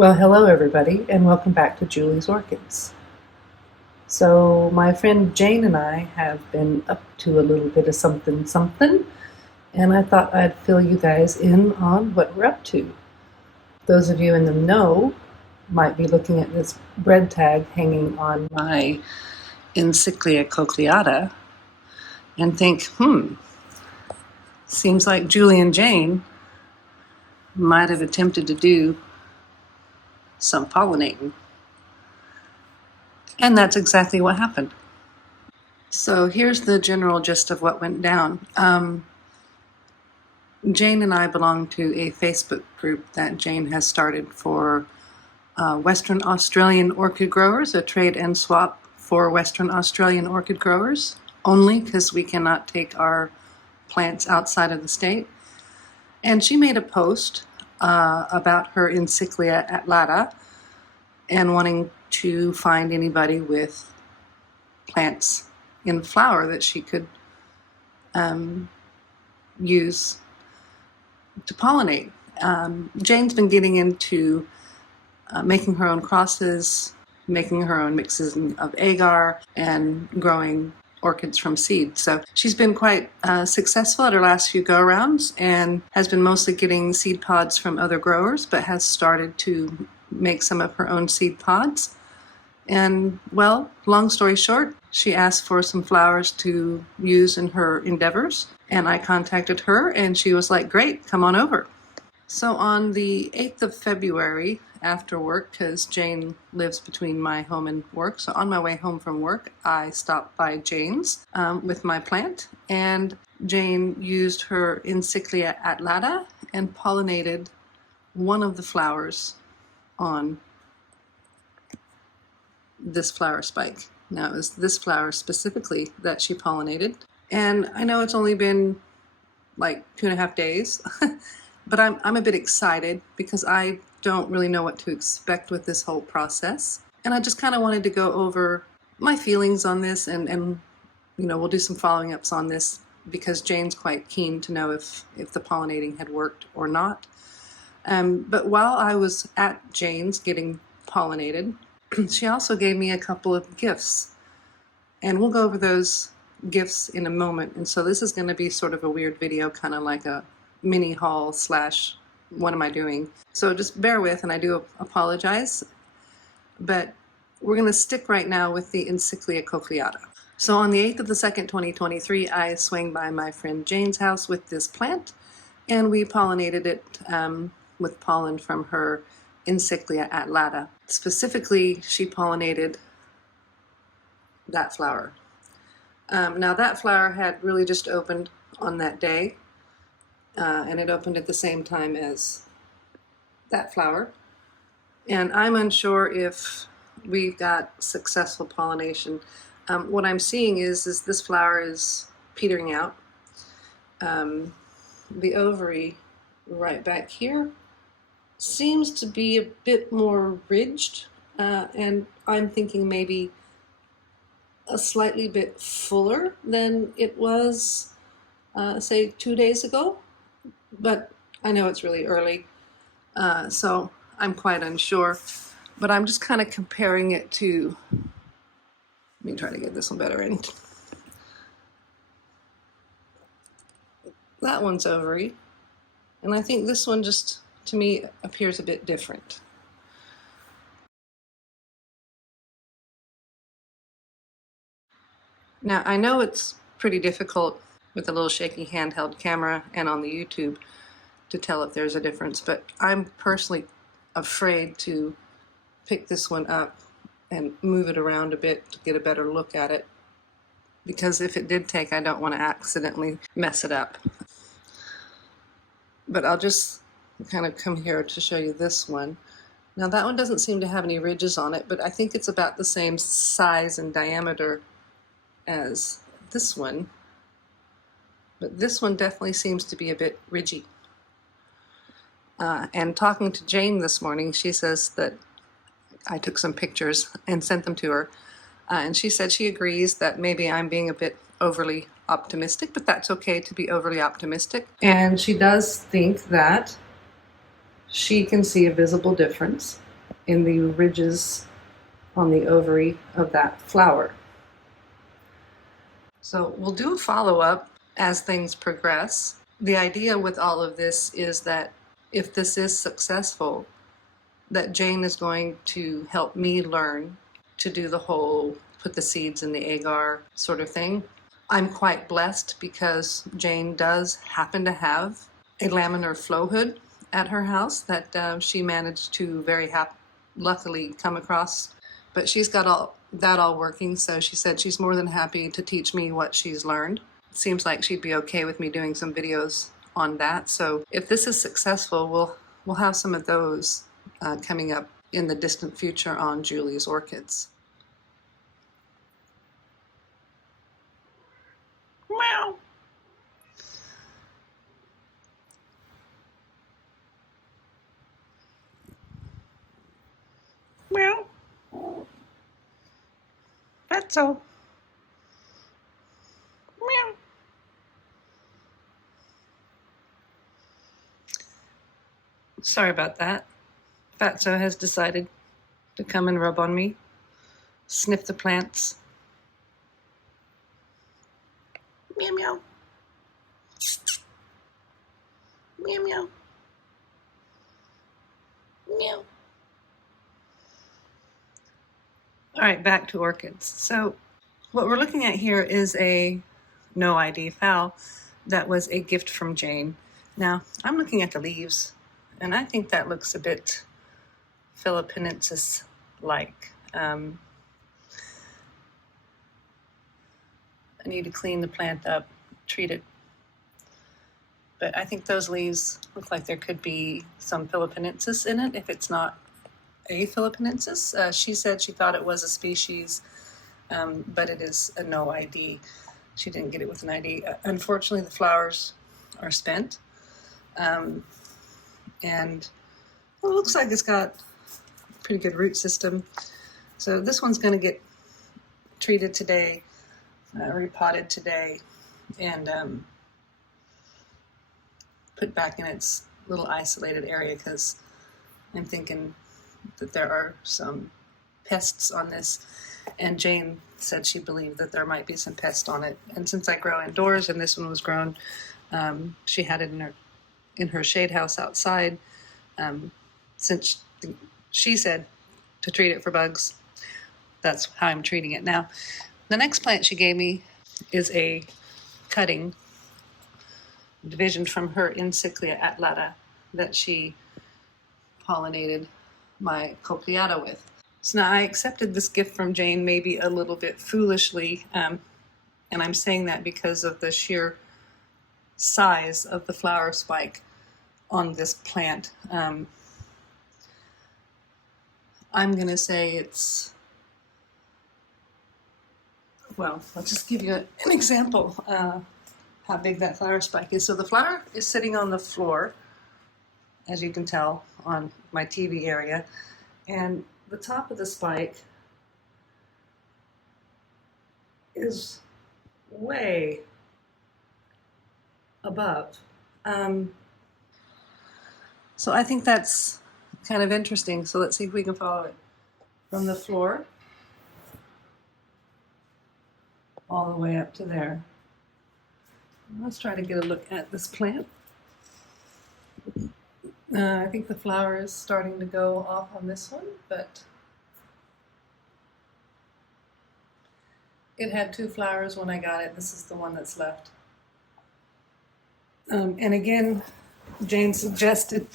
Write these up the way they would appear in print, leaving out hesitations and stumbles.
Well, hello everybody, and welcome back to Julie's Orchids. So my friend Jane and I have been up to a little bit of something, and I thought I'd fill you guys in on what we're up to. Those of you in the know might be looking at this bread tag hanging on my Encyclia cochleata and think, seems like Julie and Jane might have attempted to do some pollinating. And that's exactly what happened. So here's the general gist of what went down. Jane and I belong to a Facebook group that Jane has started for Western Australian orchid growers, a trade and swap for Western Australian orchid growers, only because we cannot take our plants outside of the state. And she made a post about her Encyclia alata and wanting to find anybody with plants in flower that she could use to pollinate. Jane's been getting into making her own crosses, making her own mixes of agar, and growing orchids from seed. So she's been quite successful at her last few go-arounds and has been mostly getting seed pods from other growers, but has started to make some of her own seed pods. And, well, long story short, she asked for some flowers to use in her endeavors, and I contacted her, and she was like, great, come on over. So on the 8th of February, after work, because Jane lives between my home and work, so on my way home from work, I stopped by Jane's with my plant, and Jane used her Encyclia alata and pollinated one of the flowers on this flower spike. Now it was this flower specifically that she pollinated, and I know it's only been like 2.5 days, but I'm a bit excited because I don't really know what to expect with this whole process, and I just kind of wanted to go over my feelings on this, and you know, we'll do some following ups on this because Jane's quite keen to know if the pollinating had worked or not. But while I was at Jane's getting pollinated, she also gave me a couple of gifts, and we'll go over those gifts in a moment. And so this is going to be sort of a weird video, kind of like a mini haul slash what am I doing. So just bear with, and I do apologize, but we're going to stick right now with the Encyclia cochleata. So on the 8th of the 2nd, 2023, I swung by my friend Jane's house with this plant, and we pollinated it with pollen from her Encyclia alata. Specifically, she pollinated that flower. Now that flower had really just opened on that day, and it opened at the same time as that flower. And I'm unsure if we've got successful pollination. What I'm seeing is this flower is petering out. The ovary right back here seems to be a bit more ridged, and I'm thinking maybe a slightly bit fuller than it was, say, 2 days ago, but I know it's really early, so I'm quite unsure, but I'm just kind of comparing it to, let me try to get this one better in. That one's ovary, and I think this one just, to me, appears a bit different. Now, I know it's pretty difficult with a little shaky handheld camera and on the YouTube to tell if there's a difference, but I'm personally afraid to pick this one up and move it around a bit to get a better look at it, because if it did take, I don't want to accidentally mess it up. But I'll just kind of come here to show you this one. Now that one doesn't seem to have any ridges on it, but I think it's about the same size and diameter as this one. But this one definitely seems to be a bit ridgy. And talking to Jane this morning, she says that I took some pictures and sent them to her. And she said she agrees that maybe I'm being a bit overly optimistic, but that's okay to be overly optimistic. And she does think that she can see a visible difference in the ridges on the ovary of that flower. So we'll do a follow-up as things progress. The idea with all of this is that if this is successful, that Jane is going to help me learn to do the whole put the seeds in the agar sort of thing. I'm quite blessed because Jane does happen to have a laminar flow hood at her house that she managed to very luckily come across. But she's got all that working, so she said she's more than happy to teach me what she's learned. It seems like she'd be okay with me doing some videos on that. So if this is successful, we'll have some of those coming up in the distant future on Julie's Orchids. Meow. Meow. That's all. Meow. Sorry about that. Fatso has decided to come and rub on me, sniff the plants. Meow meow. Meow meow. Meow. All right, back to orchids. So what we're looking at here is a no ID fowl that was a gift from Jane. Now, I'm looking at the leaves, and I think that looks a bit Philippinensis-like. I need to clean the plant up, treat it. But I think those leaves look like there could be some Philippinensis in it if it's not a Philippinensis. She said she thought it was a species, but it is a no ID. She didn't get it with an ID. Unfortunately, the flowers are spent. And well, it looks like it's got a pretty good root system. So this one's going to get treated today, repotted today, and put back in its little isolated area because I'm thinking that there are some pests on this, and Jane said she believed that there might be some pests on it. And since I grow indoors and this one was grown, she had it in her shade house outside. Since she said to treat it for bugs, that's how I'm treating it now. The next plant she gave me is a cutting division from her Encyclia alata that she pollinated my cochleata with. So now I accepted this gift from Jane maybe a little bit foolishly, and I'm saying that because of the sheer size of the flower spike on this plant. I'm going to say it's, well, I'll just give you an example how big that flower spike is. So the flower is sitting on the floor, as you can tell on my TV area, and the top of the spike is way above. So I think that's kind of interesting. So let's see if we can follow it from the floor all the way up to there. Let's try to get a look at this plant. I think the flower is starting to go off on this one, but it had 2 flowers when I got it. This is the one that's left. And again, Jane suggested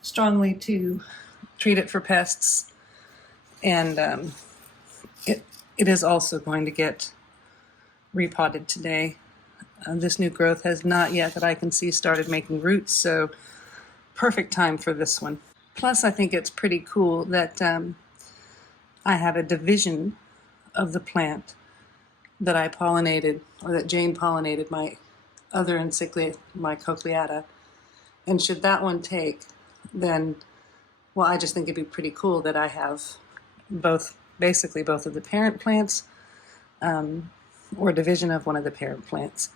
strongly to treat it for pests, and it is also going to get repotted today. This new growth has not yet, that I can see, started making roots, so perfect time for this one. Plus, I think it's pretty cool that I have a division of the plant that I pollinated, or that Jane pollinated my other Encyclia, my cochleata. And should that one take, then, well, I just think it'd be pretty cool that I have basically both of the parent plants, or division of one of the parent plants.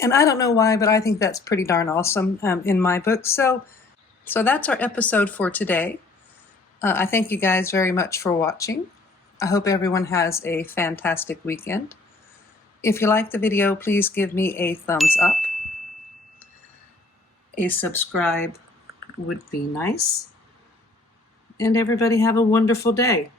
And I don't know why, but I think that's pretty darn awesome in my book. So that's our episode for today. I thank you guys very much for watching. I hope everyone has a fantastic weekend. If you liked the video, please give me a thumbs up. A subscribe would be nice. And everybody have a wonderful day.